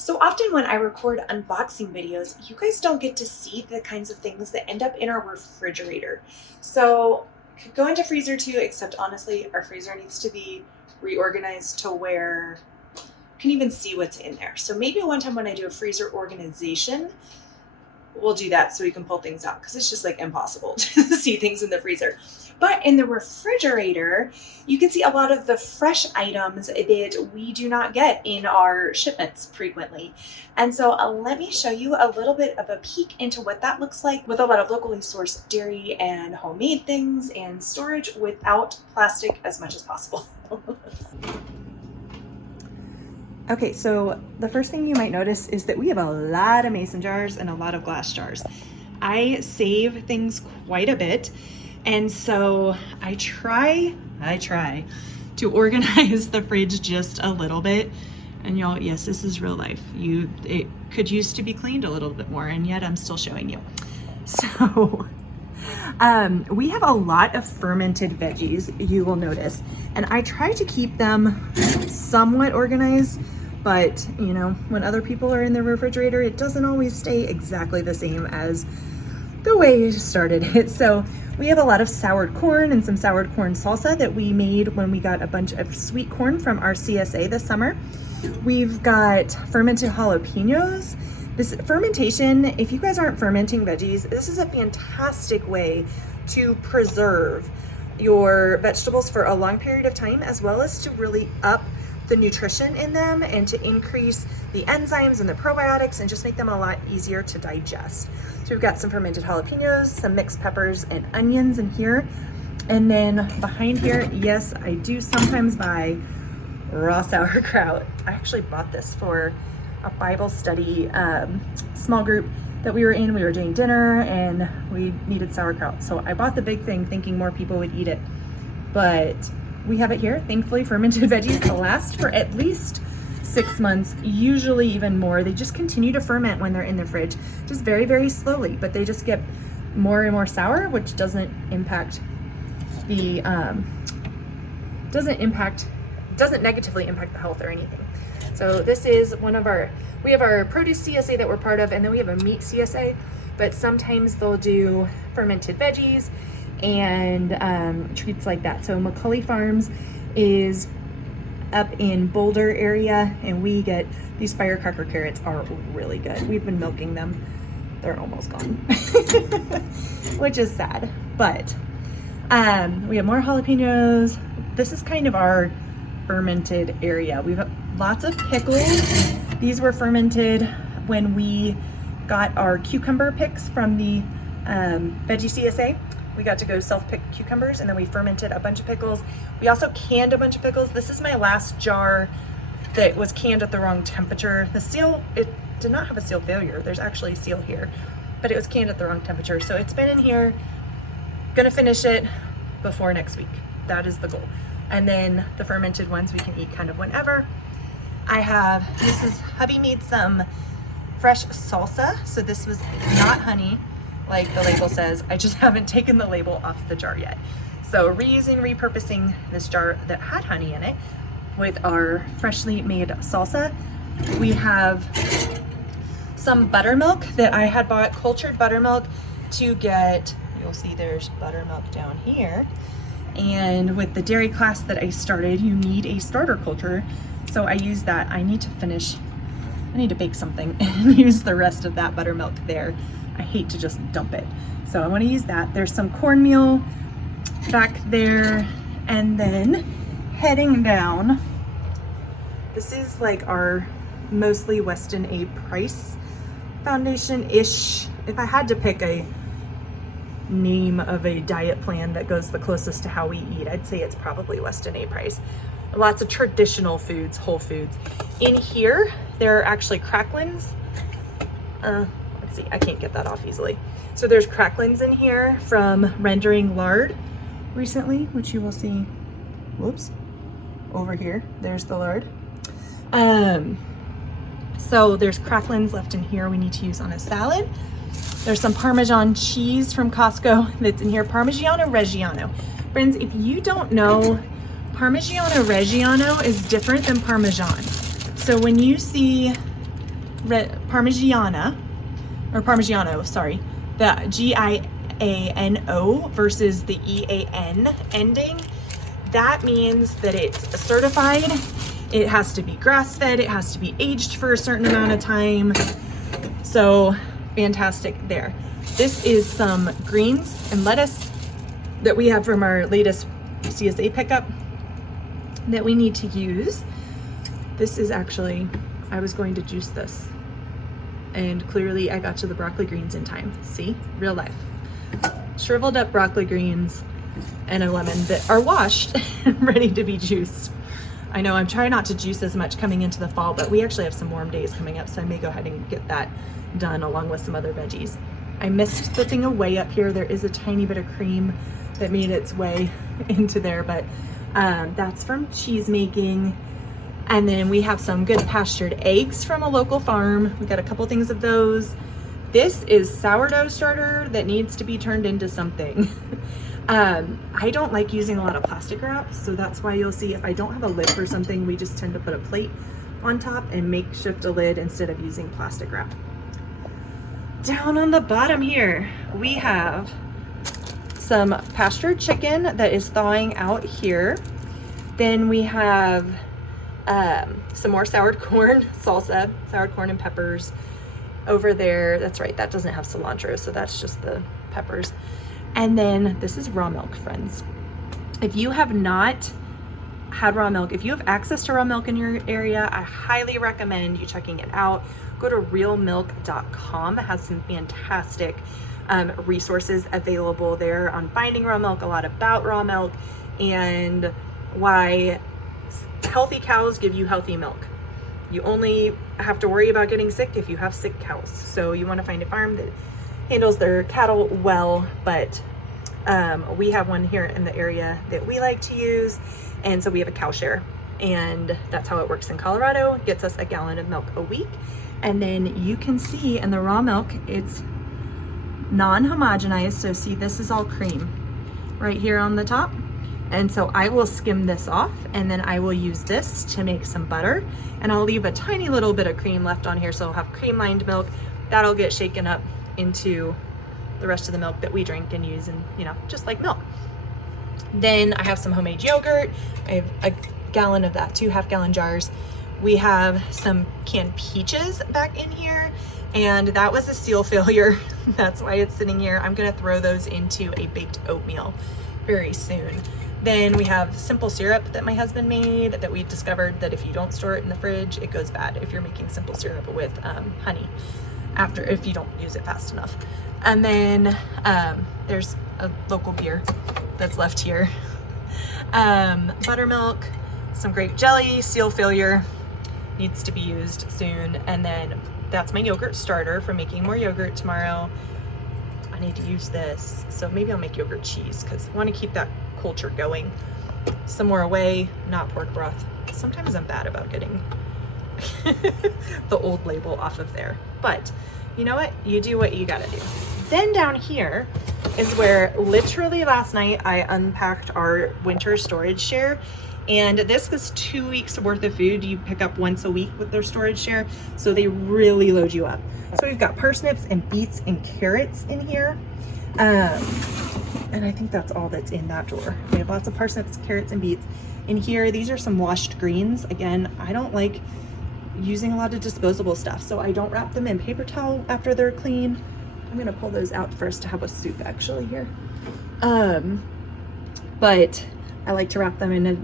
So often when I record unboxing videos, you guys don't get to see the kinds of things that end up in our refrigerator. So could go into freezer too, except honestly, our freezer needs to be reorganized to where you can even see what's in there. So maybe one time when I do a freezer organization, we'll do that so we can pull things out because it's just like impossible to see things in the freezer. But in the refrigerator, you can see a lot of the fresh items that we do not get in our shipments frequently. And so let me show you a little bit of a peek into what that looks like with a lot of locally sourced dairy and homemade things and storage without plastic as much as possible. Okay, so the first thing you might notice is that we have a lot of mason jars and a lot of glass jars. I save things quite a bit, and so I try to organize the fridge just a little bit. And y'all, yes, this is real life. It could used to be cleaned a little bit more, and yet I'm still showing you. So we have a lot of fermented veggies, you will notice, and I try to keep them somewhat organized. But, you know, when other people are in the refrigerator, it doesn't always stay exactly the same as the way you started it. So we have a lot of soured corn and some soured corn salsa that we made when we got a bunch of sweet corn from our CSA this summer. We've got fermented jalapenos. This fermentation, if you guys aren't fermenting veggies, this is a fantastic way to preserve your vegetables for a long period of time, as well as to really up the nutrition in them and to increase the enzymes and the probiotics and just make them a lot easier to digest. So we've got some fermented jalapenos, some mixed peppers and onions in here. And then behind here, yes, I do sometimes buy raw sauerkraut. I actually bought this for a Bible study small group that we were in. We were doing dinner and we needed sauerkraut. So I bought the big thing thinking more people would eat it. But we have it here. Thankfully, fermented veggies last for at least 6 months, usually even more. They just continue to ferment when they're in the fridge, just very, very slowly, but they just get more and more sour, which doesn't negatively impact the health or anything. So this is we have our produce CSA that we're part of, and then we have a meat CSA, but sometimes they'll do fermented veggies and treats like that. So McCulley Farms is up in Boulder area, and we get these firecracker carrots are really good. We've been milking them. They're almost gone, which is sad, but we have more jalapenos. This is kind of our fermented area. We've got lots of pickles. These were fermented when we got our cucumber picks from the Veggie CSA. We got to go self-pick cucumbers, and then we fermented a bunch of pickles. We also canned a bunch of pickles. This is my last jar that was canned at the wrong temperature. The seal, it did not have a seal failure. There's actually a seal here, but it was canned at the wrong temperature. So it's been in here. Gonna finish it before next week. That is the goal. And then the fermented ones we can eat kind of whenever. Hubby made some fresh salsa. So this was not honey, like the label says. I just haven't taken the label off the jar yet. So repurposing this jar that had honey in it with our freshly made salsa. We have some buttermilk that I had bought, cultured buttermilk to get, you'll see there's buttermilk down here. And with the dairy class that I started, you need a starter culture. So I use that. I need to bake something and use the rest of that buttermilk there. I hate to just dump it. So I want to use that. There's some cornmeal back there. And then heading down, this is like our mostly Weston A. Price Foundation-ish. If I had to pick a name of a diet plan that goes the closest to how we eat, I'd say it's probably Weston A. Price. Lots of traditional foods, whole foods. In here, there are actually cracklins. Let's see, I can't get that off easily. So there's cracklins in here from rendering lard recently, which you will see, whoops, over here, there's the lard. So there's cracklins left in here we need to use on a salad. There's some Parmesan cheese from Costco that's in here, Parmigiano Reggiano. Friends, if you don't know, Parmigiano Reggiano is different than Parmesan. So when you see Parmigiana, or Parmigiano, sorry, the G-I-A-N-O versus the E-A-N ending, that means that it's certified. It has to be grass-fed, it has to be aged for a certain amount of time. So fantastic there. This is some greens and lettuce that we have from our latest CSA pickup that we need to use. This is actually, I was going to juice this, and clearly I got to the broccoli greens in time. See, real life. Shriveled up broccoli greens and a lemon that are washed and ready to be juiced. I know I'm trying not to juice as much coming into the fall, but we actually have some warm days coming up, so I may go ahead and get that done along with some other veggies. I missed putting away up here. There is a tiny bit of cream that made its way into there, but that's from cheese making. And then we have some good pastured eggs from a local farm. We got a couple things of those. This is sourdough starter that needs to be turned into something. I don't like using a lot of plastic wrap, so that's why you'll see if I don't have a lid for something, we just tend to put a plate on top and makeshift a lid instead of using plastic wrap. Down on the bottom here, we have some pastured chicken that is thawing out here. Then we have some more soured corn salsa, soured corn and peppers over there. That's right, that doesn't have cilantro, so that's just the peppers. And then this is raw milk, friends. If you have not had raw milk, if you have access to raw milk in your area, I highly recommend you checking it out. Go to realmilk.com. It has some fantastic resources available there on finding raw milk, a lot about raw milk, and why healthy cows give you healthy milk. You only have to worry about getting sick if you have sick cows. So you want to find a farm that handles their cattle well, but we have one here in the area that we like to use, and so we have a cow share, and that's how it works in Colorado. It gets us a gallon of milk a week, and then you can see in the raw milk it's non-homogenized. So see, this is all cream right here on the top, and so I will skim this off, and then I will use this to make some butter, and I'll leave a tiny little bit of cream left on here, so I'll have cream lined milk that'll get shaken up into the rest of the milk that we drink and use, and you know, just like milk. Then I have some homemade yogurt. I have a gallon of that, 2 half-gallon jars. We have some canned peaches back in here, and that was a seal failure. That's why it's sitting here. I'm gonna throw those into a baked oatmeal very soon. Then we have simple syrup that my husband made that we discovered that if you don't store it in the fridge, it goes bad if you're making simple syrup with honey, if you don't use it fast enough. And then there's a local beer that's left here. Buttermilk, some grape jelly, seal failure, needs to be used soon. And then that's my yogurt starter for making more yogurt tomorrow. I need to use this, so maybe I'll make yogurt cheese because I want to keep that culture going. Some more away, not pork broth. Sometimes I'm bad about getting the old label off of there, but you know what? You do what you gotta do. Then down here is where literally last night I unpacked our winter storage share, and this was 2 weeks worth of food you pick up once a week with their storage share, so they really load you up. So we've got parsnips and beets and carrots in here, and I think that's all that's in that drawer. We have lots of parsnips, carrots, and beets in here. These are some washed greens. Again, I don't like using a lot of disposable stuff, so I don't wrap them in paper towel after they're clean. I'm gonna pull those out first to have a soup actually here, but I like to wrap them in a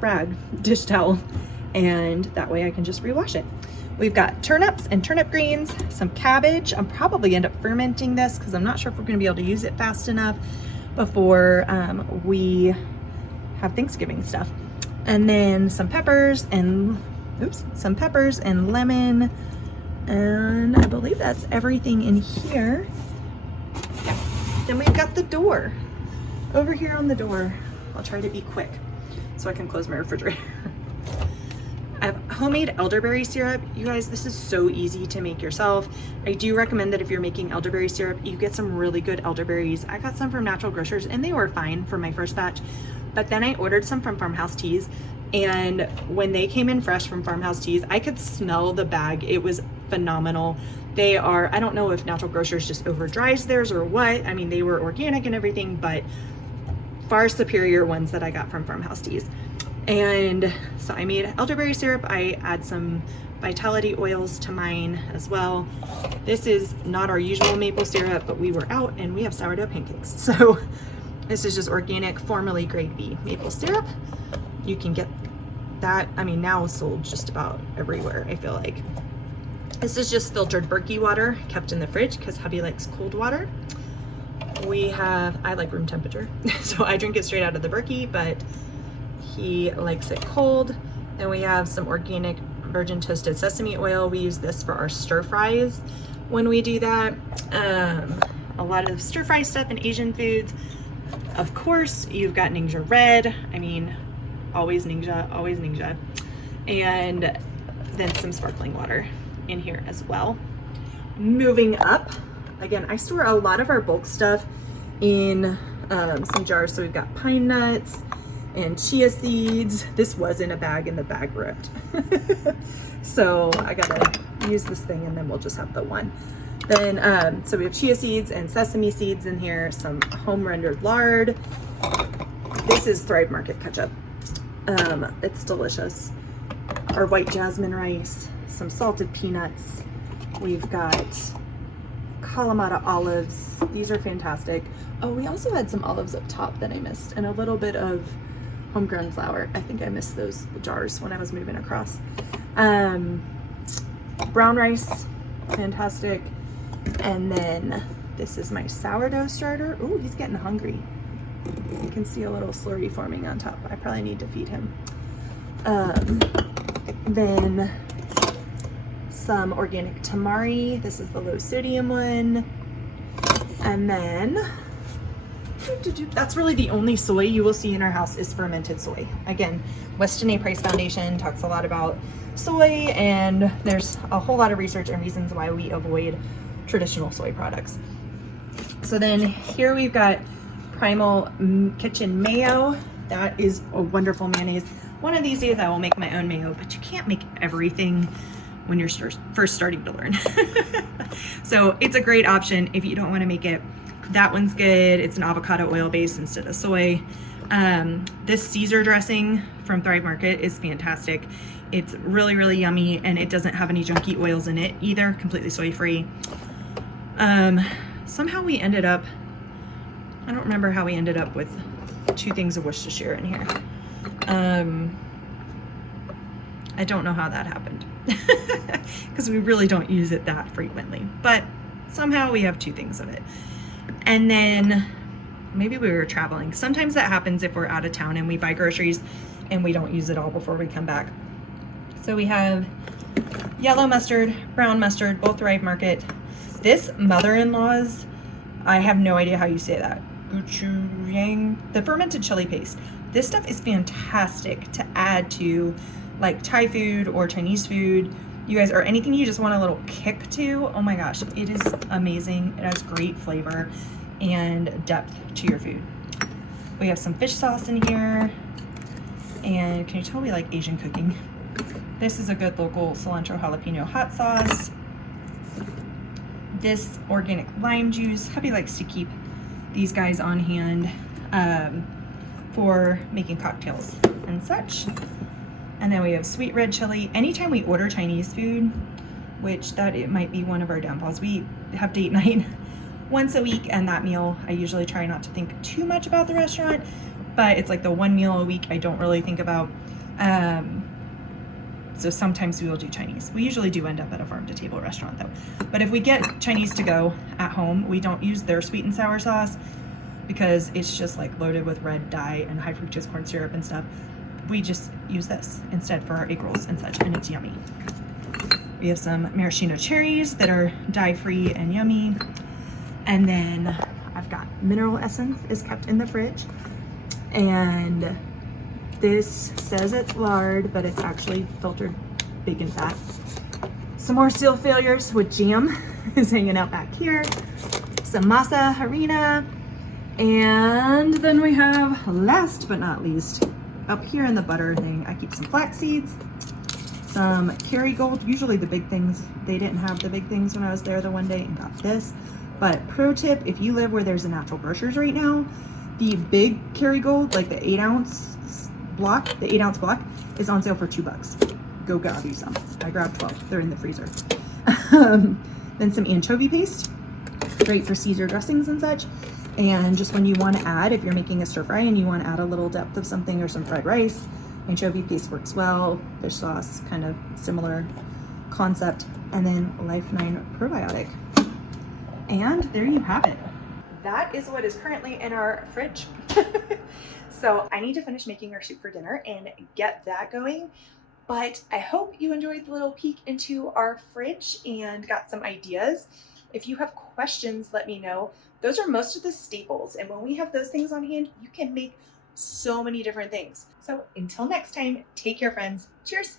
rag, dish towel, and that way I can just rewash it. We've got turnips and turnip greens, some cabbage. I'll probably end up fermenting this because I'm not sure if we're gonna be able to use it fast enough before we have Thanksgiving stuff. And then some peppers and lemon, and I believe that's everything in here. Yeah. Then we've got the door. Over here on the door, I'll try to be quick so I can close my refrigerator. I have homemade elderberry syrup. You guys, this is so easy to make yourself. I do recommend that if you're making elderberry syrup, you get some really good elderberries. I got some from Natural Grocers and they were fine for my first batch, but then I ordered some from Farmhouse Teas. And when they came in fresh from Farmhouse Teas, I could smell the bag. It was phenomenal. They are, I don't know if Natural Grocers just over dries theirs or what. I mean, they were organic and everything, but far superior ones that I got from Farmhouse Teas. And so I made elderberry syrup. I add some Vitality oils to mine as well. This is not our usual maple syrup, but we were out and we have sourdough pancakes. So this is just organic, formerly grade B maple syrup. You can get that, I mean, now sold just about everywhere, I feel like. This is just filtered Berkey water kept in the fridge because hubby likes cold water. We have, I like room temperature, so I drink it straight out of the Berkey, but he likes it cold. Then we have some organic virgin toasted sesame oil. We use this for our stir fries when we do that. A lot of stir fry stuff in Asian foods. Of course, you've got Ningxia Red. I mean, always Ningxia, always Ningxia. And then some sparkling water in here as well. Moving up, again, I store a lot of our bulk stuff in some jars. So we've got pine nuts and chia seeds. This was in a bag and the bag ripped. So I gotta use this thing and then we'll just have the one. Then, so we have chia seeds and sesame seeds in here, some home rendered lard. This is Thrive Market ketchup. It's delicious. Our white jasmine rice, some salted peanuts. We've got Kalamata olives. These are fantastic. Oh, we also had some olives up top that I missed and a little bit of homegrown flour. I think I missed those jars when I was moving across. Brown rice, fantastic. And then this is my sourdough starter. Ooh, he's getting hungry. You can see a little slurry forming on top. I probably need to feed him. Then some organic tamari. This is the low sodium one. And then that's really the only soy you will see in our house is fermented soy. Again, Weston A. Price Foundation talks a lot about soy, and there's a whole lot of research and reasons why we avoid traditional soy products. So then here we've got Primal Kitchen Mayo. That is a wonderful mayonnaise. One of these days I will make my own mayo, but you can't make everything when you're first starting to learn. So it's a great option if you don't want to make it. That one's good. It's an avocado oil base instead of soy. This Caesar dressing from Thrive Market is fantastic. It's really, really yummy, and it doesn't have any junky oils in it either, completely soy-free. Somehow we ended up, I don't remember how we ended up with 2 things of Worcestershire in here. I don't know how that happened because we really don't use it that frequently, but somehow we have 2 things of it. And then maybe we were traveling. Sometimes that happens if we're out of town and we buy groceries and we don't use it all before we come back. So we have yellow mustard, brown mustard, both Thrive Market. This mother-in-law's, I have no idea how you say that. Gochujang, the fermented chili paste. This stuff is fantastic to add to like Thai food or Chinese food. You guys, or anything you just want a little kick to. Oh my gosh, it is amazing. It has great flavor and depth to your food. We have some fish sauce in here. And can you tell we like Asian cooking? This is a good local cilantro jalapeno hot sauce. This organic lime juice. Hubby likes to keep these guys on hand for making cocktails and such. And then we have sweet red chili. Anytime we order Chinese food, which it might be one of our downfalls, we have date night once a week, and that meal I usually try not to think too much about the restaurant, but it's like the one meal a week I don't really think about. So sometimes we will do Chinese. We usually do end up at a farm to table restaurant though. But if we get Chinese to go at home, we don't use their sweet and sour sauce because it's just like loaded with red dye and high fructose corn syrup and stuff. We just use this instead for our egg rolls and such, and it's yummy. We have some maraschino cherries that are dye-free and yummy. And then I've got mineral essence is kept in the fridge. And this says it's lard, but it's actually filtered bacon fat. Some more seal failures with jam is hanging out back here. Some masa harina. And then we have, last but not least, up here in the butter thing, I keep some flax seeds, some Kerrygold, usually the big things. They didn't have the big things when I was there the one day and got this. But pro tip, if you live where there's a natural grocers right now, the big Kerrygold, like the 8-ounce block, the 8-ounce block is on sale for $2. Go grab you some. I grabbed 12. They're in the freezer. Then some anchovy paste, great for Caesar dressings and such. And just when you want to add, if you're making a stir fry and you want to add a little depth of something or some fried rice, anchovy paste works well. Fish sauce, kind of similar concept. And then Life 9 probiotic. And there you have it. That is what is currently in our fridge. So I need to finish making our soup for dinner and get that going. But I hope you enjoyed the little peek into our fridge and got some ideas. If you have questions, let me know. Those are most of the staples. And when we have those things on hand, you can make so many different things. So until next time, take care, friends. Cheers.